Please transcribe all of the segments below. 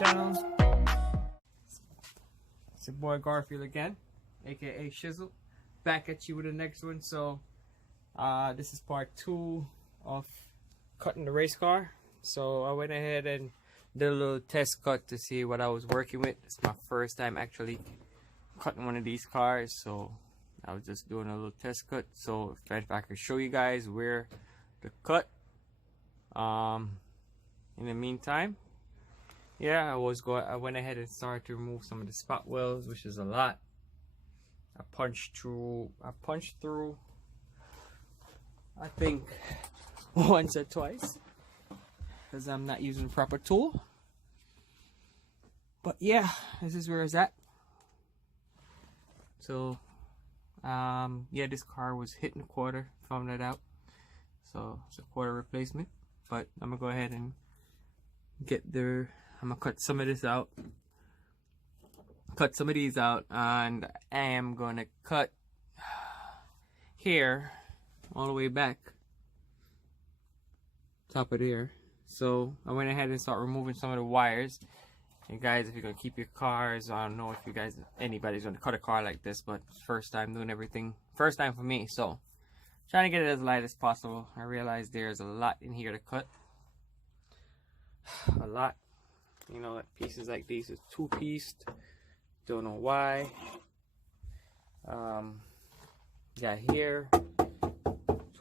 channel. It's your boy Garfield again, aka Shizzle, back at you with the next one. So this is part 2 of cutting the race car. So I went ahead and did a little test cut to see what I was working with. It's my first time actually cutting one of these cars, so I was just doing a little test cut. So if I could show you guys where to cut. In the meantime, yeah, I went ahead and started to remove some of the spot welds, which is a lot. I punched through I think once or twice because I'm not using the proper tool. But yeah, this is where it's at. So yeah, this car was hit in a quarter, found that out. So it's a quarter replacement. But I'm gonna go ahead and I'm gonna cut some of this out, cut some of these out, and I am gonna cut here all the way back, top of there. So I went ahead and started removing some of the wires. And guys, if you're gonna keep your cars, I don't know if anybody's gonna cut a car like this, but first time doing everything, first time for me. So trying to get it as light as possible. I realize there's a lot in here to cut. A lot. You know, pieces like these is 2-pieced. Don't know why. Got here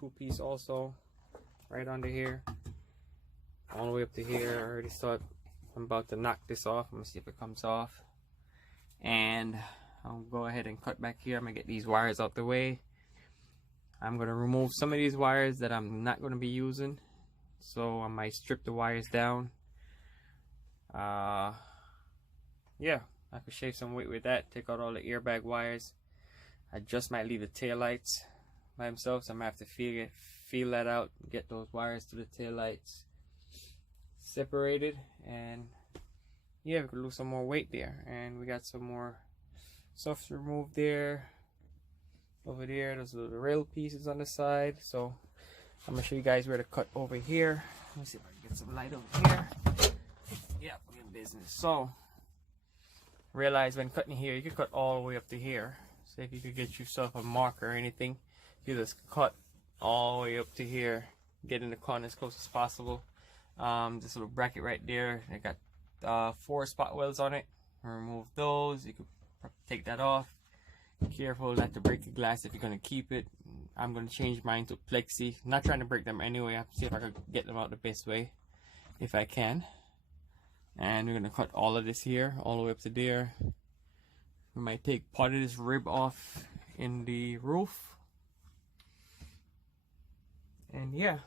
2-piece also, right under here, all the way up to here. I already thought I'm about to knock this off. I'm gonna see if it comes off, and I'll go ahead and cut back here. I'm gonna get these wires out the way. I'm gonna remove some of these wires that I'm not gonna be using, so I might strip the wires down. Yeah, I could shave some weight with that. Take out all the airbag wires. I just might leave the taillights by themselves, so I'm gonna have to feel that out, get those wires to the taillights separated, and yeah, we could lose some more weight there. And we got some more stuff to remove there. Over there, those are the rail pieces on the side. So I'm gonna show you guys where to cut over here. Let me see if I can get some light over here. Yeah, we're in business. So realize when cutting here, you can cut all the way up to here. So if you could get yourself a marker or anything, you just cut all the way up to here, get in the corner as close as possible. This little bracket right there, I got 4 spot welds on it. Remove those. You could take that off. Careful not to break the glass if you're going to keep it. I'm going to change mine to plexi. Not trying to break them anyway. I'll see if I can get them out the best way, if I can. And we're going to cut all of this here, all the way up to there. We might take part of this rib off in the roof. And yeah,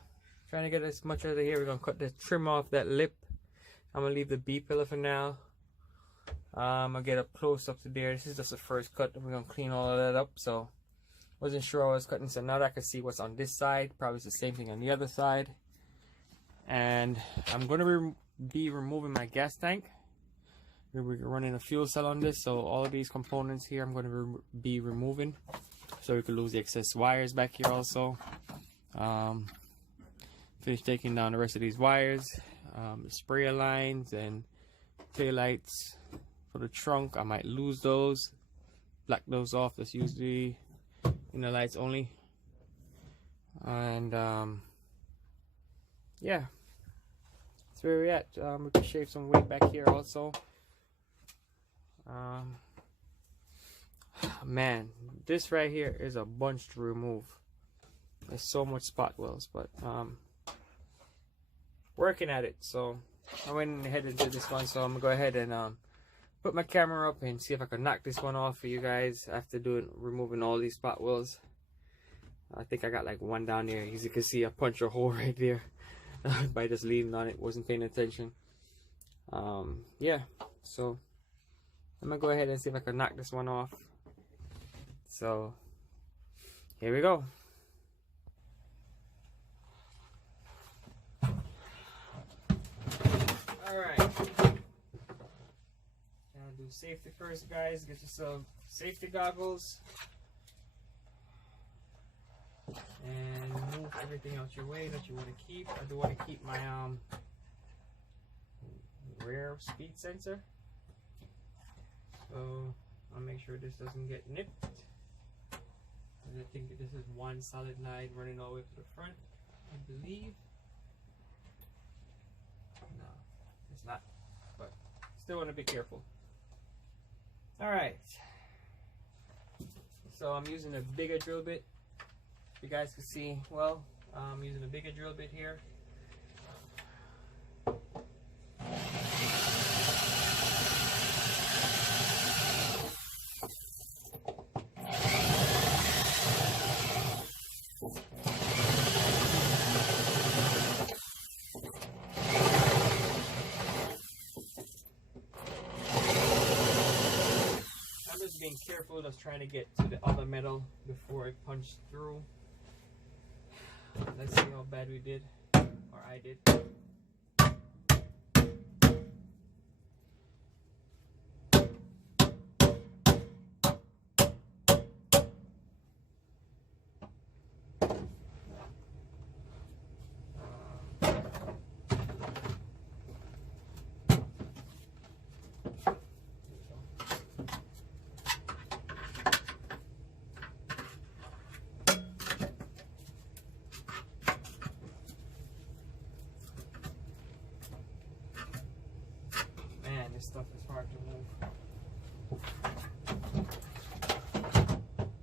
trying to get as much out of here. We're going to cut the trim off that lip. I'm going to leave the B-pillar for now. I'm gonna get up close up to there. This is just the first cut. We're gonna clean all of that up. So wasn't sure I was cutting, so now that I can see what's on this side, probably it's the same thing on the other side. And I'm gonna be removing my gas tank. We're running a fuel cell on this, so all of these components here I'm gonna be removing, so we could lose the excess wires back here also. Finish taking down the rest of these wires, sprayer lines and taillights. For the trunk, I might lose those, black those off. That's usually in the lights only. And yeah, that's where we're at. We can shave some weight back here also. Man, this right here is a bunch to remove. There's so much spot welds, but working at it. So I went ahead and did this one, so I'm gonna go ahead and put my camera up and see if I can knock this one off for you guys after removing all these spot welds. I think I got like one down there. As you can see, I punched a hole right there by just leaning on it, wasn't paying attention. Yeah, so I'm gonna go ahead and see if I can knock this one off. So here we go. Alright, do safety first, guys. Get yourself safety goggles and move everything out your way that you want to keep. I do want to keep my rear speed sensor. So I'll make sure this doesn't get nipped. And I think this is one solid line running all the way to the front, I believe. No, it's not, but still want to be careful. Alright, so I'm using a bigger drill bit. You guys can see, well, I'm using a bigger drill bit here. Being careful, just trying to get to the other metal before it punched through. Let's see how bad we did, or I did. This stuff is hard to move.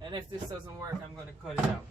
And if this doesn't work, I'm going to cut it out.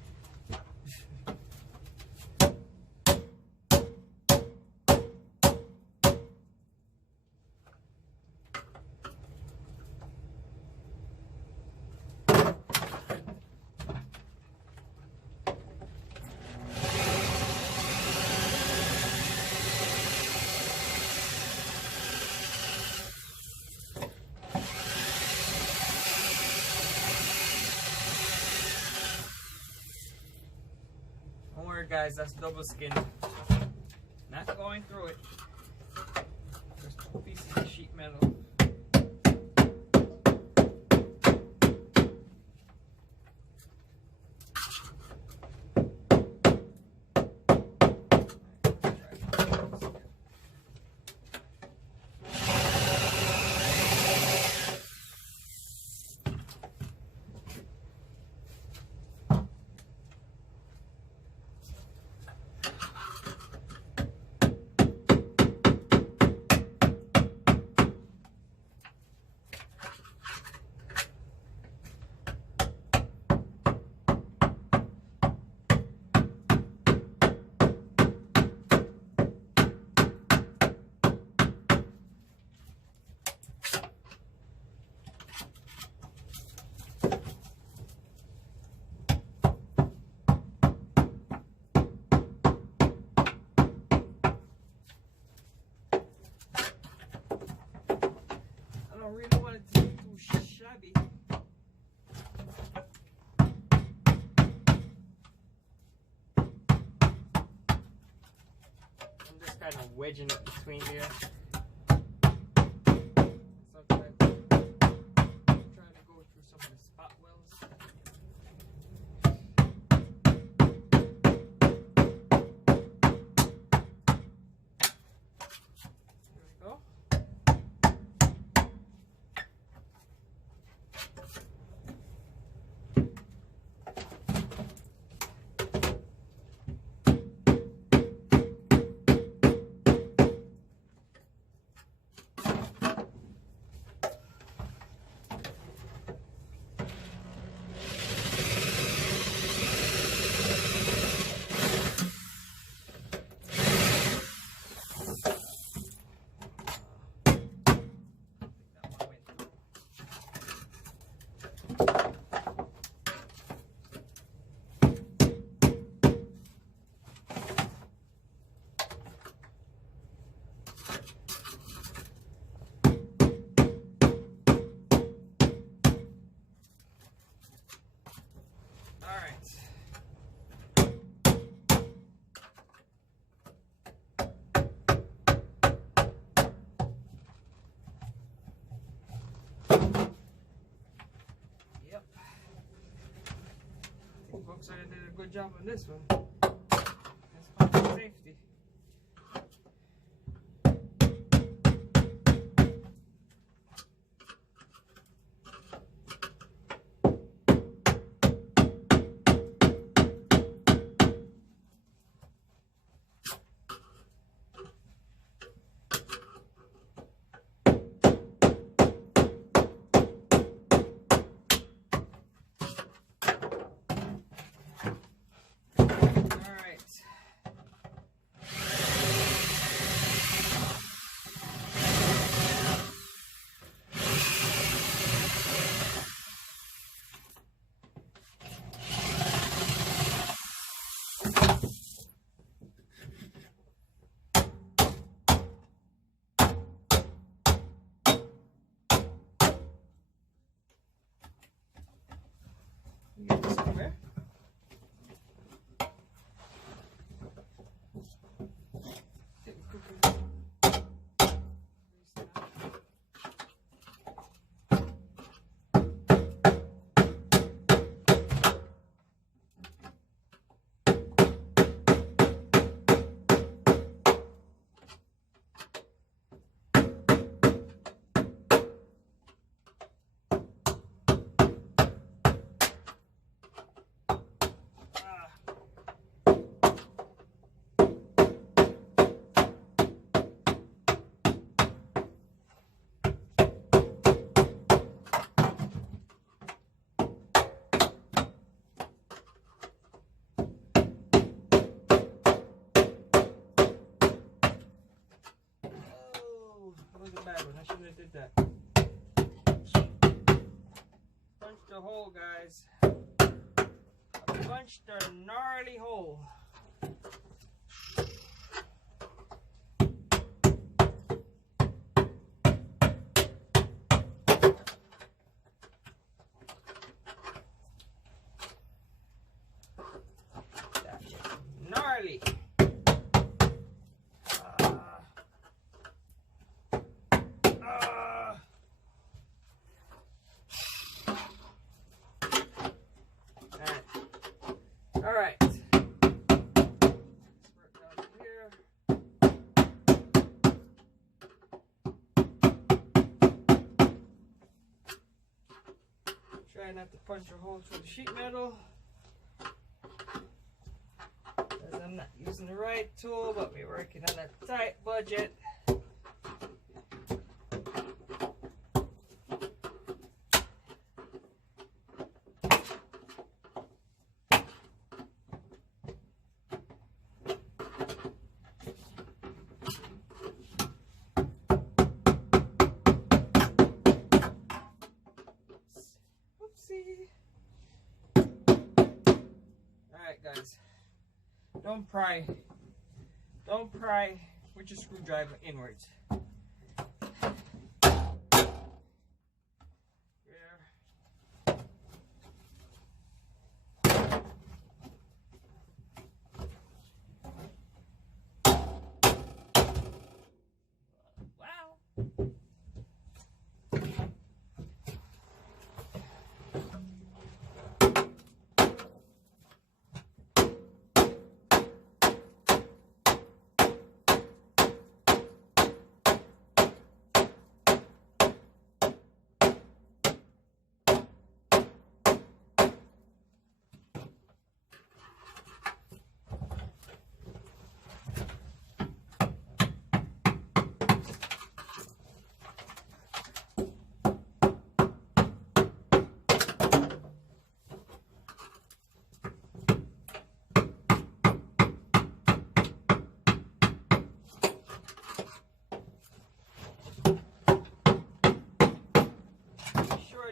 Guys, that's double skin. Not going through it. There's 2 pieces of sheet metal. I really want it to be too shabby. I'm just kind of wedging it between here. Sometimes I'm trying to go through some of the spot welds. There we go. Looks like I did a good job on this one. That's public safety. guys. I punched a gnarly hole. That is gnarly. All right. Let's work down here. Try not to punch a hole through the sheet metal, because I'm not using the right tool, but we're working on a tight budget. Alright guys, don't pry with your screwdriver inwards. Wow.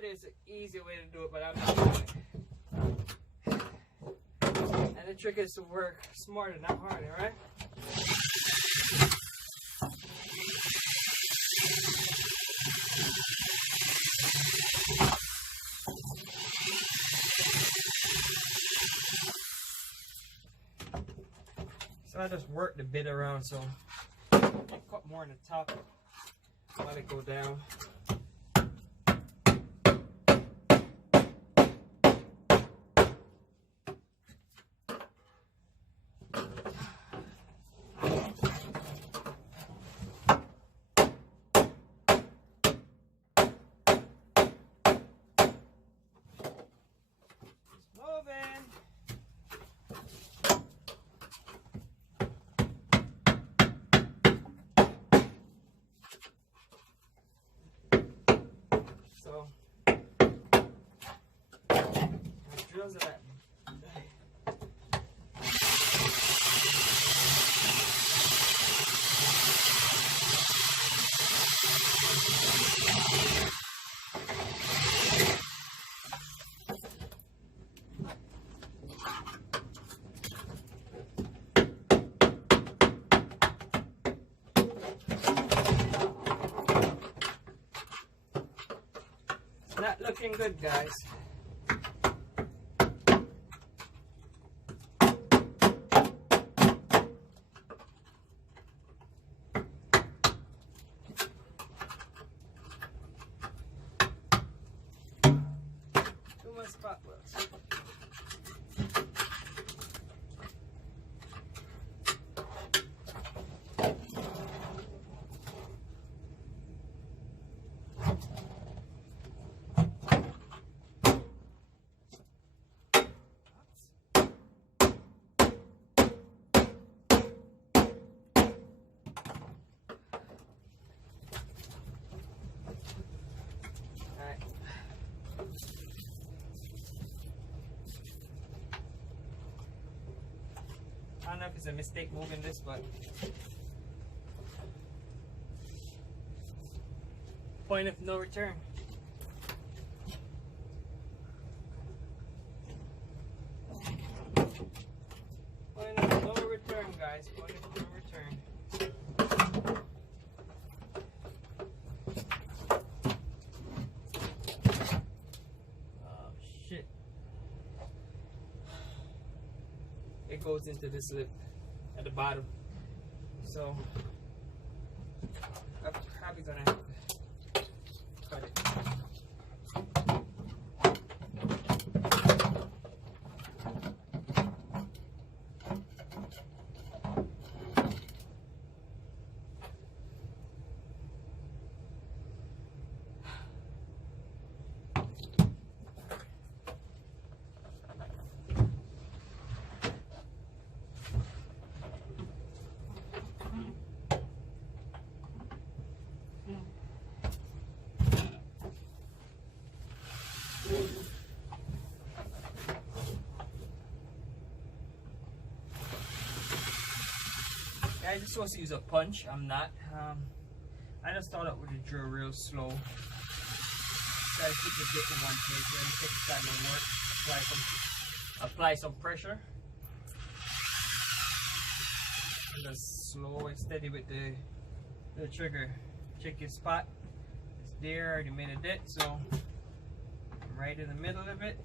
There's an easier way to do it, but I'm not doing it. And the trick is to work smarter, not harder, right? So I just work the bit around so I cut more on the top while it go down. So, drills are that. Not looking good, guys. Too much spot welds. I don't know if it's a mistake moving this, but point of no return. goes into this lip at the bottom. So I'm probably gonna have to cut it. I just supposed to use a punch. I'm not. I just start out with the drill real slow. Try to keep the dip in one place. When you take the time to work, apply some pressure. And just slow and steady with the trigger. Check your spot. It's there. I already made a dent, so I'm right in the middle of it.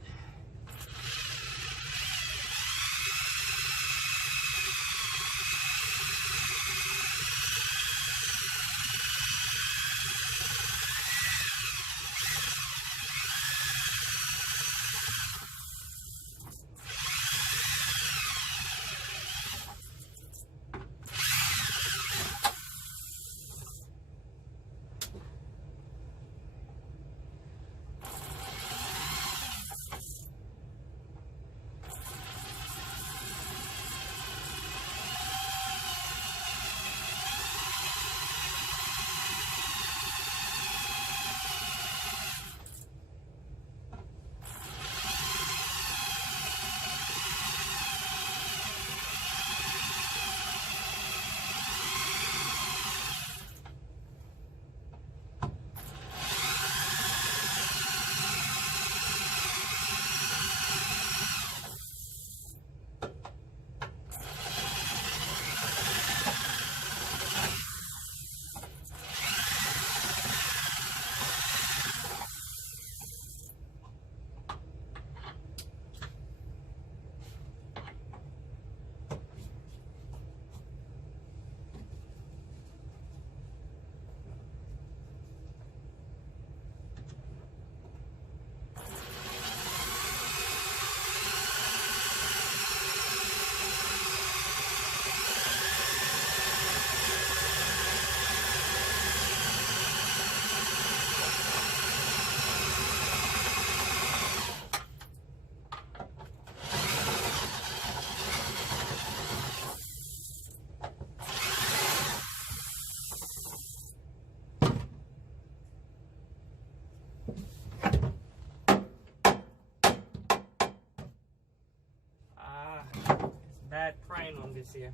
Bad prying on this here,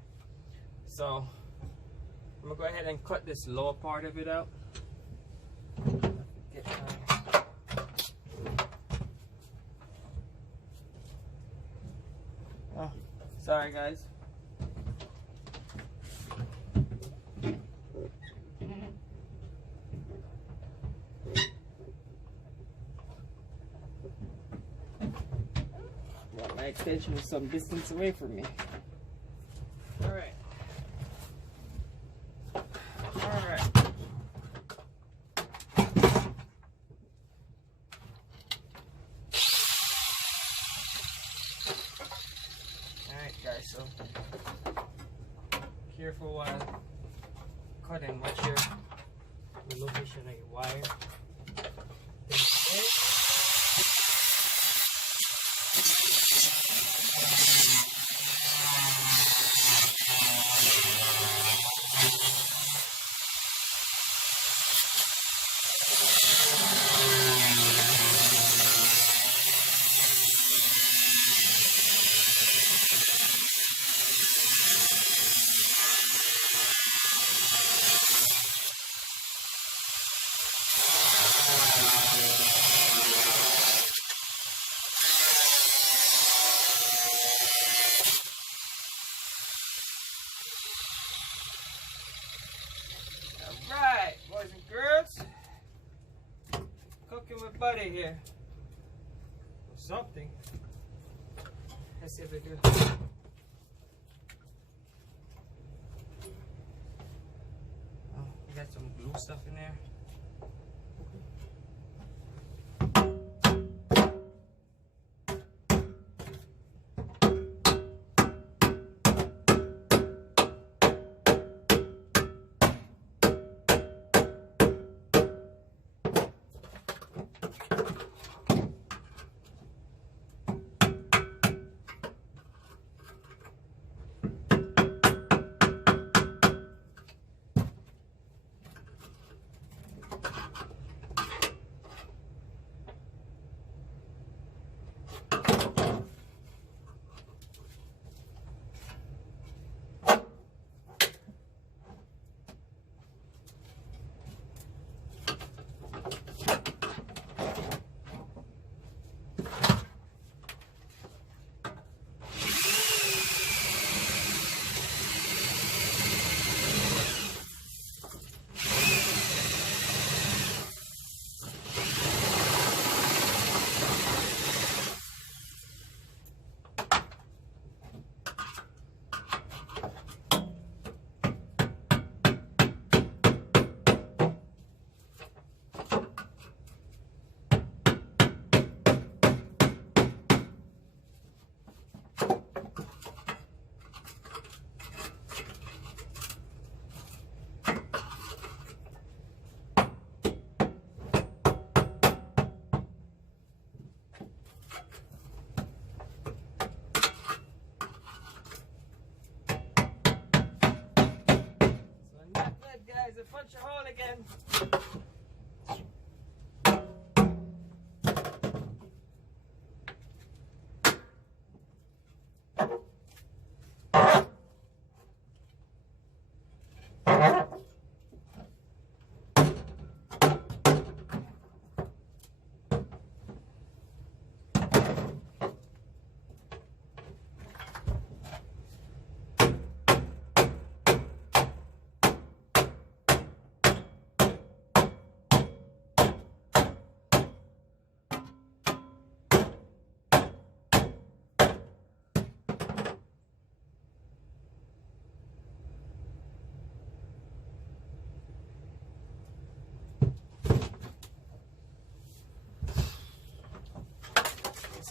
so I'm gonna go ahead and cut this lower part of it out. Oh, sorry guys. Well, my extension is some distance away from me. Alright. Alright. Alright guys, so careful while cutting. Watch the location of your wire. Alright, boys and girls. Cooking with butter here. Or something. Let's see if we do. got some glue stuff in there. Punch a hole again.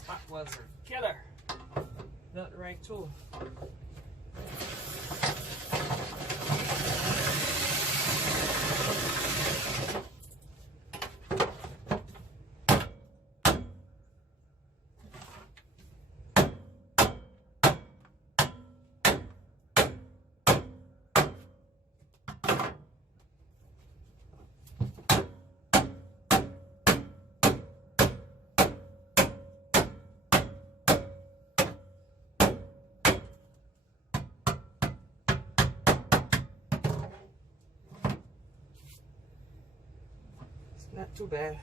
That was a killer. Not the right tool. Not too bad.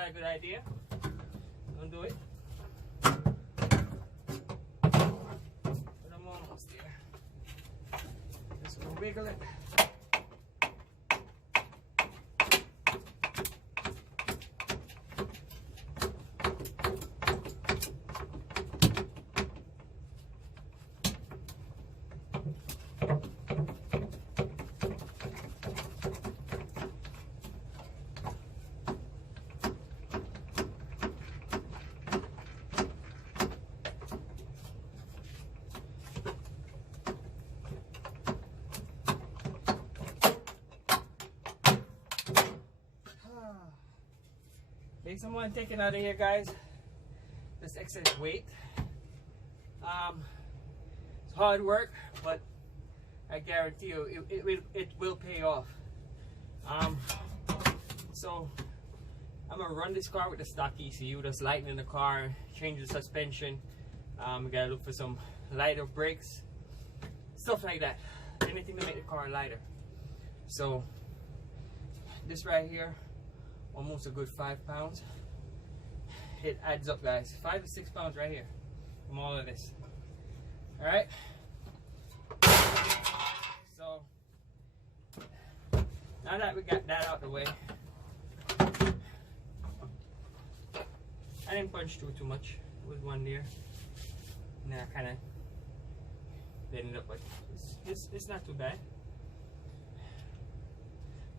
not a good idea. Don't do it. But I'm almost there. Just gonna wiggle it. Okay, someone take it out of here, guys. This excess weight. It's hard work, but I guarantee you it will pay off. So I'm gonna run this car with the stock ECU, just lighten the car, change the suspension. We gotta look for some lighter brakes, stuff like that. Anything to make the car lighter. So this right here, almost a good 5 pounds. It adds up, guys. 5 to 6 pounds right here from all of this. All right. So now that we got that out the way, I didn't punch through too much. It was one there, and then I kind of ended up like it's not too bad.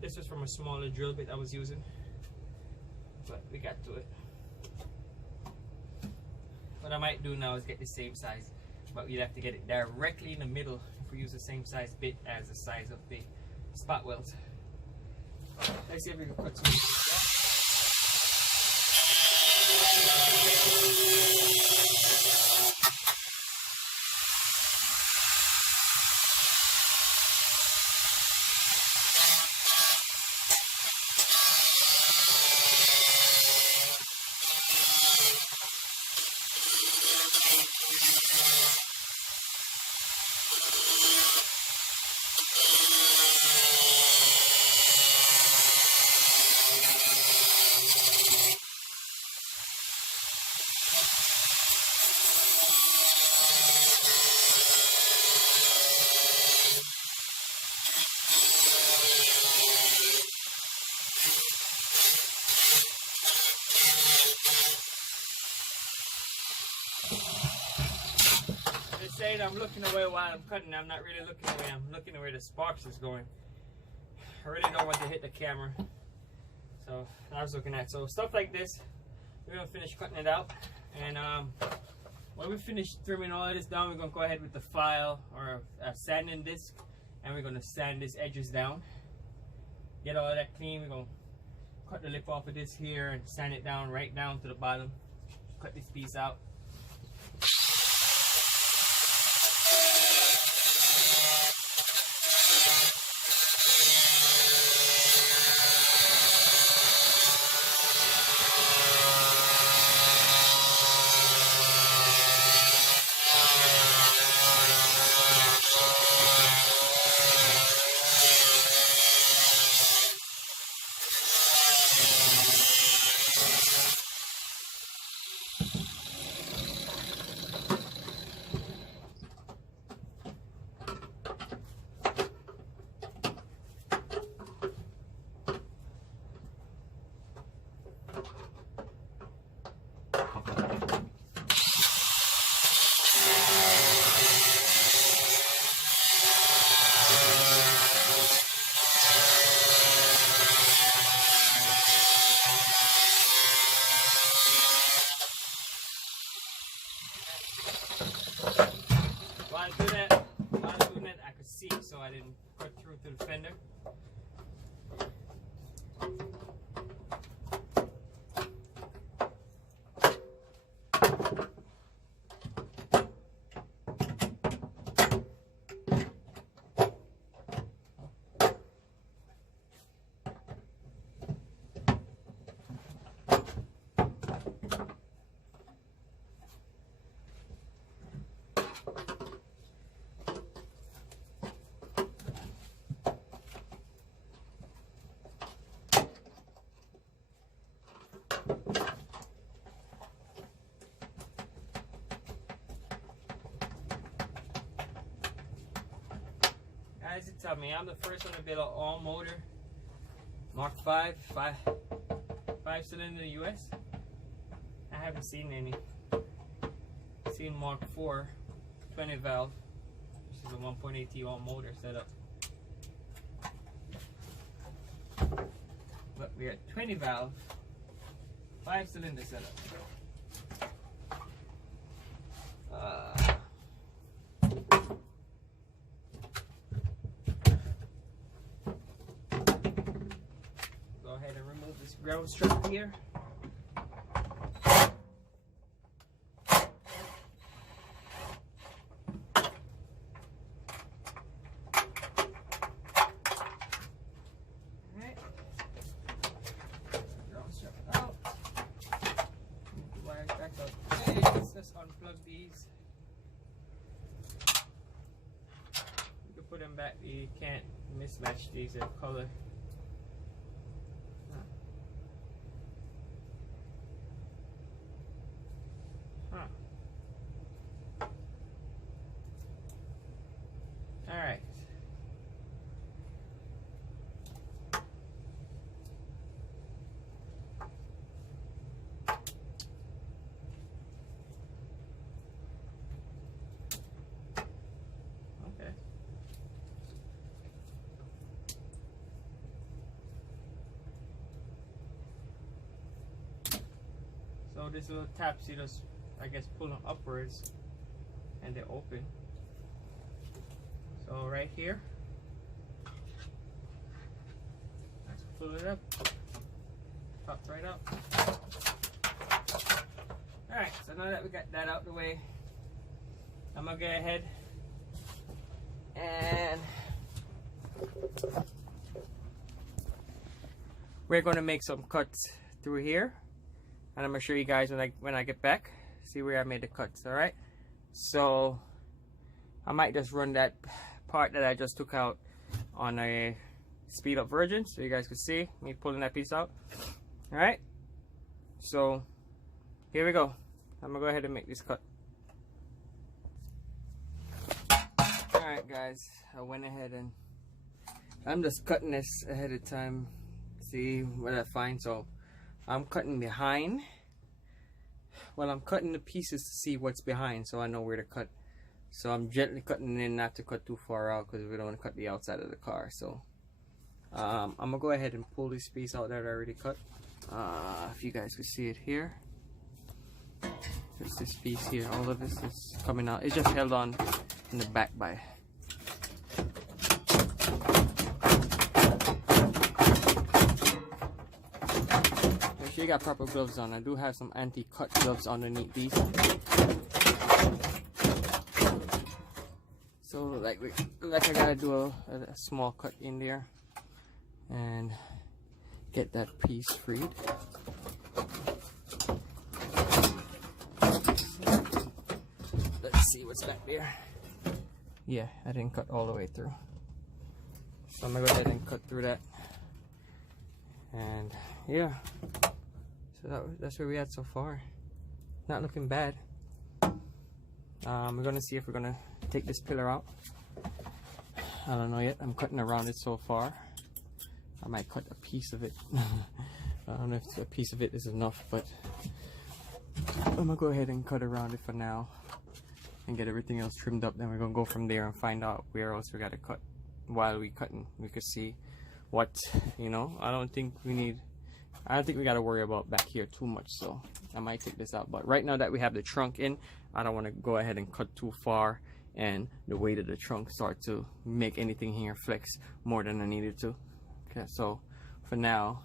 This was from a smaller drill bit I was using, but we got to it. What I might do now is get the same size, but we'd have to get it directly in the middle if we use the same size bit as the size of the spot welds. Let's see if we can put some. I'm looking away while I'm cutting. I'm not really looking away. I'm looking where the sparks is going. I really don't want to hit the camera. So I was looking at. So stuff like this, we're gonna finish cutting it out. And when we finish trimming all of this down, we're gonna go ahead with the file or a sanding disc, and we're gonna sand these edges down. Get all of that clean. We're gonna cut the lip off of this here and sand it down right down to the bottom. Cut this piece out. So I didn't cut through to the fender. as you tell me, I'm the first one to build an all motor Mk5 5-cylinder in the US. I haven't seen any. I've seen Mk4 20 valve, which is a 1.8T all motor setup. But we got 20 valve 5-cylinder setup. Go ahead and remove this ground strap here. Let's unplug these. You can put them back. You can't mismatch these in color. All right. So this little taps, you just, I guess, pull them upwards and they open. So right here, let's pull it up, pops right up. Alright, so now that we got that out the way, I'm gonna go ahead and we're gonna make some cuts through here. And I'm gonna show you guys when I get back, see where I made the cuts. All right, so I might just run that part that I just took out on a speed up version so you guys can see me pulling that piece out. All right, so here we go. I'm gonna go ahead and make this cut. All right guys, I went ahead and I'm just cutting this ahead of time, see what I find. So I'm cutting behind. Well, I'm cutting the pieces to see what's behind so I know where to cut. So I'm gently cutting in, not to cut too far out because we don't want to cut the outside of the car. So I'm gonna go ahead and pull this piece out that I already cut. If you guys can see it here, there's this piece here. All of this is coming out. It's just held on in the back by you got proper gloves on. I do have some anti-cut gloves underneath these. So like I gotta do a small cut in there and get that piece freed. Let's see what's back there. Yeah, I didn't cut all the way through. So I'm gonna go ahead and cut through that. And yeah. So that's where we at so far. Not looking bad. We're gonna see if we're gonna take this pillar out. I don't know yet. I'm cutting around it so far. I might cut a piece of it. I don't know if a piece of it is enough, but I'm gonna go ahead and cut around it for now and get everything else trimmed up. Then we're gonna go from there and find out where else we gotta cut. While we cutting, we could see what, you know. I don't think we gotta worry about back here too much, so I might take this out. But right now that we have the trunk in, I don't want to go ahead and cut too far and the weight of the trunk start to make anything here flex more than I needed to. Okay, so for now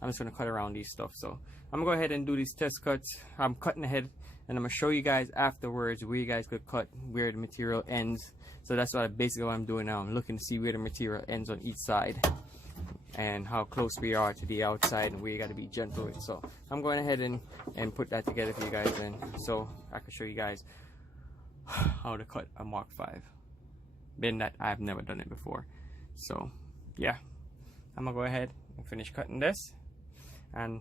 I'm just gonna cut around these stuff. So I'm gonna go ahead and do these test cuts. I'm cutting ahead and I'm gonna show you guys afterwards where you guys could cut, where the material ends. So that's basically what I'm doing now. I'm looking to see where the material ends on each side and how close we are to the outside and where you got to be gentle with. So I'm going ahead and put that together for you guys, and so I can show you guys how to cut a Mk5, being that I've never done it before. So yeah, I'm gonna go ahead and finish cutting this and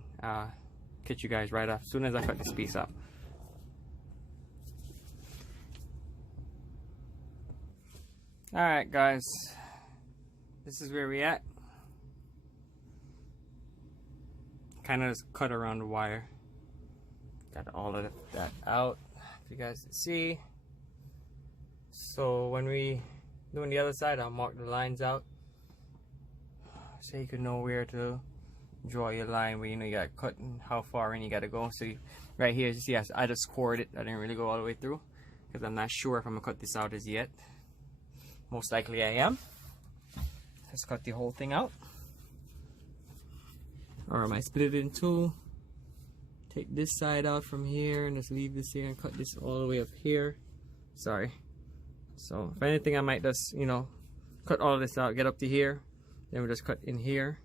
catch you guys right up as soon as I cut this piece up. Alright guys, this is where we at. Kind of just cut around the wire. Got all of that out, if you guys can see. So when we doing the other side, I'll mark the lines out so you can know where to draw your line, where you know you gotta cut and how far in you gotta go. So right here, you see, I just scored it. I didn't really go all the way through because I'm not sure if I'm gonna cut this out as yet. Most likely I am. Let's cut the whole thing out. Or I might split it in two. Take this side out from here and just leave this here and cut this all the way up here. Sorry. So if anything, I might just, you know, cut all this out, get up to here. Then we'll just cut in here.